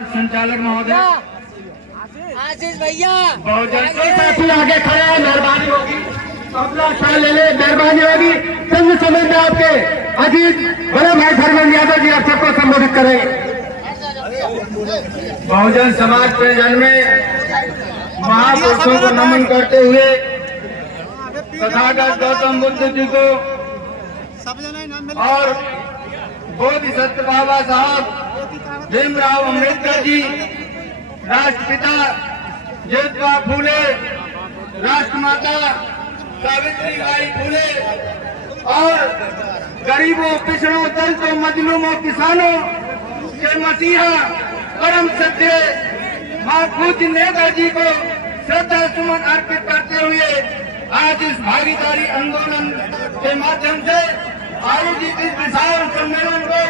संचालक महोदय, आशीष भैया बहुजन साथी आगे खड़े हैं, मेहरबानी होगी अपना स्थान ले ले, मेहरबानी होगी। चंद समय में आपके अजीत बड़े भाई धर्मेंद्र यादव जी आप सबको संबोधित करेंगे। बहुजन समाज के जन्मे महापुरुषों को नमन करते हुए तथागत गौतम बुद्ध जी को और बोधिसत्व बाबा साहब भीमराव अम्बेडकर जी, राष्ट्रपिता ज्योतिबा फूले, राष्ट्रमाता सावित्रीबाई फूले और गरीबों, पिछड़ों, दलितों, मजलूमों, किसानों के मसीहा परम सत्य मां पूज्य नेताजी को श्रद्धा सुमन अर्पित करते हुए आज इस भागीदारी आंदोलन के माध्यम से आयोजित इस विशाल सम्मेलन को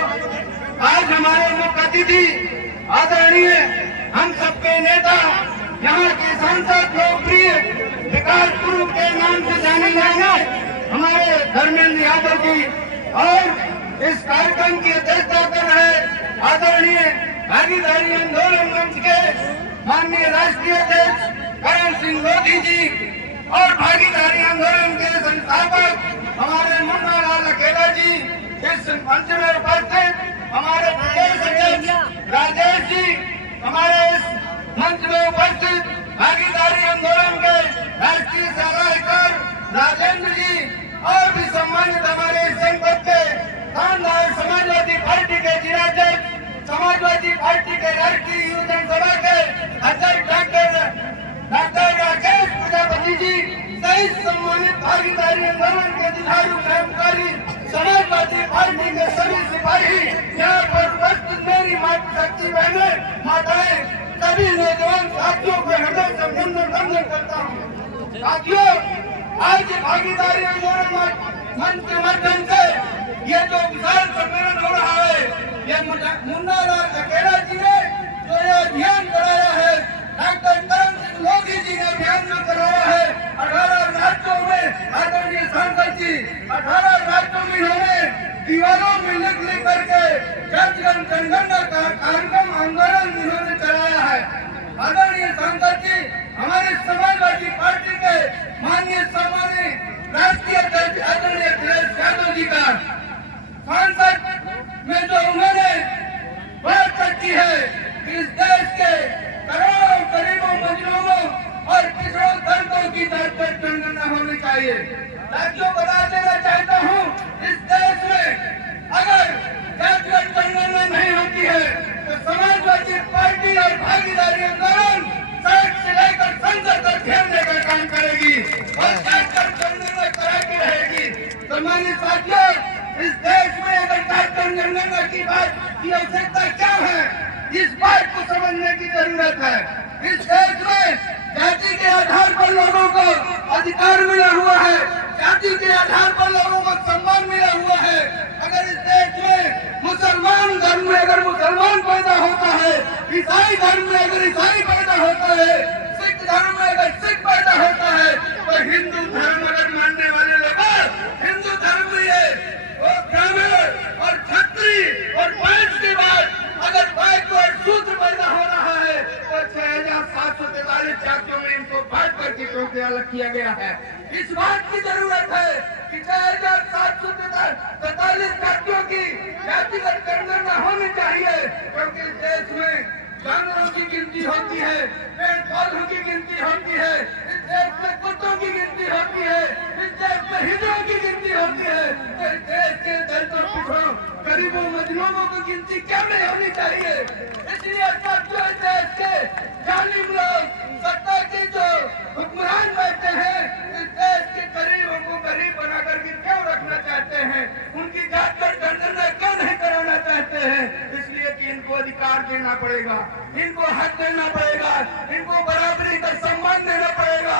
आज हमारे मुख्य अतिथि आदरणीय हम सबके नेता, यहाँ के सांसद, लोकप्रिय विकास गुरु के नाम से जाने जाएंगे हमारे धर्मेंद्र यादव जी, और इस कार्यक्रम की अध्यक्षता कर रहे आदरणीय भागीदारी आंदोलन मंच के माननीय राष्ट्रीय अध्यक्ष करण सिंह लोधी जी और भागीदारी आंदोलन के संस्थापक हमारे मुन्ना लाल अकेला जी, इस मंच में उपस्थित हमारे प्रदेश अध्यक्ष राजेश जी, हमारे इस मंच में उपस्थित भागीदारी आंदोलन के राष्ट्रीय सलाहकार राजेंद्र जी और भी सम्मानित हमारे जनपद के शानदार समाजवादी पार्टी के जिलाध्यक्ष, समाजवादी पार्टी के राष्ट्रीय युवा जनसभा के अध्यक्ष डॉक्टर राकेश प्रजापति जी सहित सम्मानित भागीदारी आंदोलन के जुझारू कर्मचारी, समाजवादी पार्टी के सभी सिपाही, यहाँ पर उपस्थित मेरी मातृशक्ति बहनें, माताएं, सभी नौजवान साथियों को हृदय से वंदन करता हूँ। साथियों, आज भागीदारी आंदोलन मंच के माध्यम से ये जो विशाल सम्मेलन हो रहा है, ये मुन्ना लाल अकेला जी ने जो ये अभियान कराया है, डॉक्टर करण सिंह लोधी जी ने अभियान में कराया है, 18 राज्यों में आदरणीय सांसद जी 18 राज्यों में इन्होंने दीवारों में लिख करके जातिगत जनगणना का कार्यक्रम आंदोलन इन्होंने चलाया है। आदरणीय सांसद जी हमारे समाजवादी पार्टी के माननीय सम्मानित राष्ट्रीय अध्यक्ष आदरणीय अखिलेश यादव जी का सांसद में जो उन्होंने बात रखी है इस देश के करोड़ों गरीबों, मजलूमों और पिछड़ों दलितों की जातिगत जनगणना होनी चाहिए। साथियों, बता देना चाहता हूँ, इस देश में अगर जातिगत जनगणना नहीं होती है तो समाजवादी पार्टी और भागीदारी आंदोलन सड़क से लेकर संसद तक घेरने का काम करेगी और जातिगत जनगणना कराती रहेगी। सम्मानित साथियों, इस देश में अगर जातिगत जनगणना की बात की आवश्यकता क्या है, इस बात को समझने की जरूरत है। इस देश में जाति के आधार पर लोगों को अधिकार मिला हुआ है, जाति के आधार पर लोगों को सम्मान मिला हुआ है। अगर इस देश में मुसलमान धर्म में अगर मुसलमान पैदा होता है, ईसाई धर्म में अगर ईसाई पैदा होता है, सिख धर्म में अगर सिख पैदा होता है, तो हिंदू धर्म अगर मानने वाले लोग हिंदू धर्म में ब्राह्मण और क्षत्रिय और वैश्य के बाद अगर बाइक और शूद्र पैदा हो रहा है तो 6743 जातियों में इनको बांट करके क्योंकि अलग किया गया है। इस बात की जरूरत है कि 6743 जातियों की जातिगत जनगणना होनी चाहिए, क्योंकि इस देश में जानवरों की गिनती होती है, पेड़ पौधों की गिनती होती है, इस देश में कुत्तों की गिनती होती है, इस देश में हिंदुओं की गिनती होती है, तो इस देश के दलितों, पिछड़ों, गरीबों, मजलूमों की गिनती क्यों नहीं होनी चाहिए। इसलिए साथियों, इस देश के जालिम लोग, सत्ता के जो हुक्मरान बैठे हैं, इस देश के गरीबों को गरीब बना करके क्यों रखना चाहते हैं, उनकी जातिगत जनगणना क्यों नहीं कराना चाहते हैं। इसलिए कि इनको अधिकार देना पड़ेगा, इनको हक देना पड़ेगा, इनको बराबरी का सम्मान देना पड़ेगा,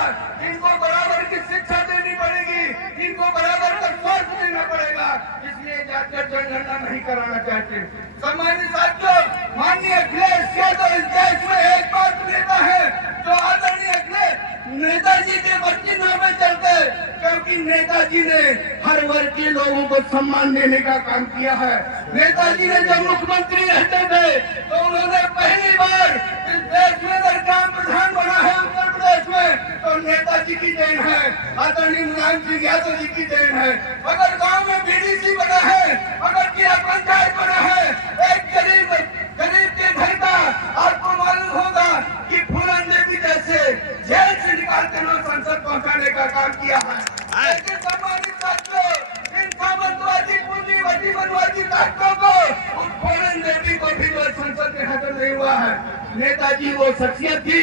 इनको बराबर की शिक्षा देनी पड़ेगी, इनको बराबर का स्वास्थ्य देना पड़ेगा। इसलिए जातिगत जनगणना नहीं कराना चाहते। सम्मानित साथियों, माननीय अखिलेश यादव इस देश में एक बात नेता है जो आदरणीय अखिलेश नेताजी के बच्चे नामे चलते, क्योंकि नेताजी ने हर वर्ग के लोगों को सम्मान देने का काम किया है। नेताजी ने जब मुख्यमंत्री रहते थे तो उन्होंने पहली बार जी की देन है, आदरणीय मुलायम सिंह यादव जी की देन है। अगर गांव में बीडीसी बना है, अगर जिला पंचायत बना है, एक गरीब के घर का आपको मालूम होगा कि फूलन देवी जैसे जेल से निकाल कर लोग संसद पहुंचाने का काम किया है। लेकिन सम्मानित साथियों, इन सामंतवादी पूंजीवादी बनवादी ताकतों को उस फूलन देवी को भी लोग संसद में हासिल नहीं हुआ है। नेताजी वो शख्सियत थी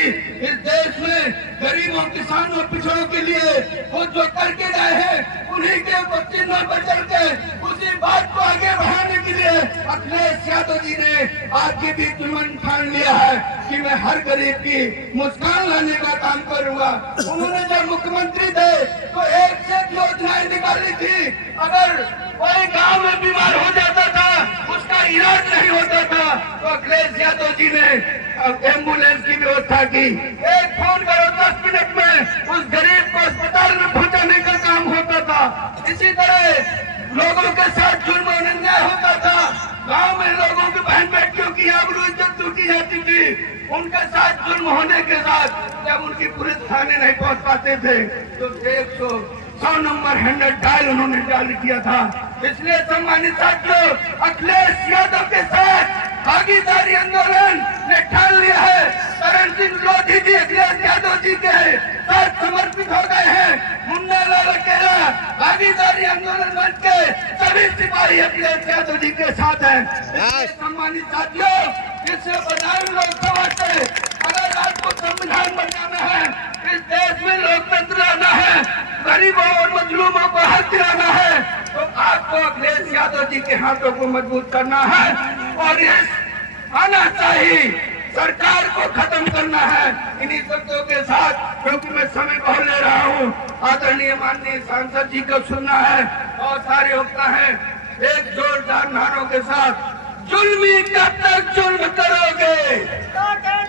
इस देश में गरीबों, किसानों, पिछड़ों के लिए वो जो करके गए हैं, उन्हीं के चिन्ह पर चल के उसी बात को आगे बढ़ाने के लिए अखिलेश यादव जी ने आज के बीच में ठान लिया है कि मैं हर गरीब की मुस्कान लाने का काम करूंगा। उन्होंने जब मुख्यमंत्री थे तो एक से एक योजनाएं निकाली थी। अगर कोई गांव में बीमार हो जाता था, उसका इलाज नहीं होता था, तो अखिलेश यादव जी ने एम्बुलेंस की व्यवस्था की। एक फोन करो 10 मिनट में उस गरीब को अस्पताल में पहुंचाने का काम होता था। इसी तरह लोगों के साथ जुर्म और अन्याय होता था। गांव में लोगों की बहन बेटियों की आबरू इज्जत लूटी जाती थी। उनके साथ जुर्म होने के साथ जब उनकी पुलिस थाने नहीं पहुंच पाते थे तो 100 नंबर 100 डायल उन्होंने जारी किया था। इसलिए सम्मानित साथियों, अखिलेश यादव के साथ भागीदारी आंदोलन ने ठान लिया है। करण सिंह लोधी जी अखिलेश यादव जी के साथ समर्पित हो गए हैं। मुन्ना लाल अकेला भागीदारी आंदोलन मंच के सभी सिपाही अखिलेश यादव जी के साथ हैं। सम्मानित साथियों, इससे बजाय लोकसभा से अगर आपको संविधान बनाना है, इस देश में लोकतंत्र लाना है, गरीबों और मजलूमों को हक दिलाना है, तो आपको अखिलेश यादव जी के हाथों को मजबूत करना है और इस तानाशाही सरकार को खत्म करना है। इन्हीं शब्दों के साथ, क्योंकि मैं समय बहुत ले रहा हूँ, आदरणीय माननीय सांसद जी को सुनना है और सारे होता है एक जोरदार नारों के साथ, जुल्मी कब तक जुल्म करोगे,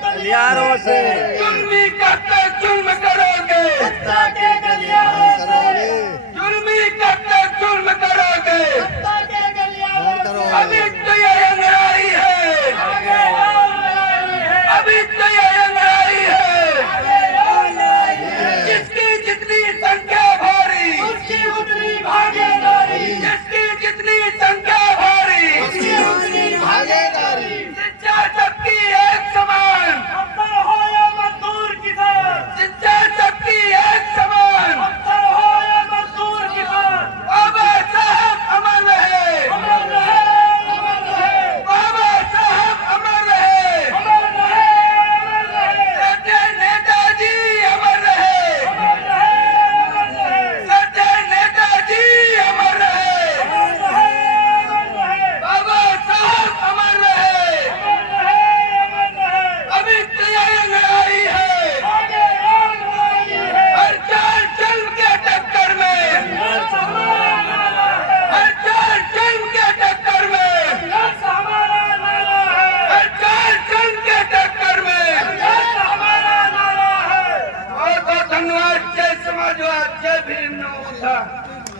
गलियारों से जुल्मी कब तक जुल्म करोगे, गलियारों से जुल्मी कब तक जुल्म करोगे, गलियारों से अभी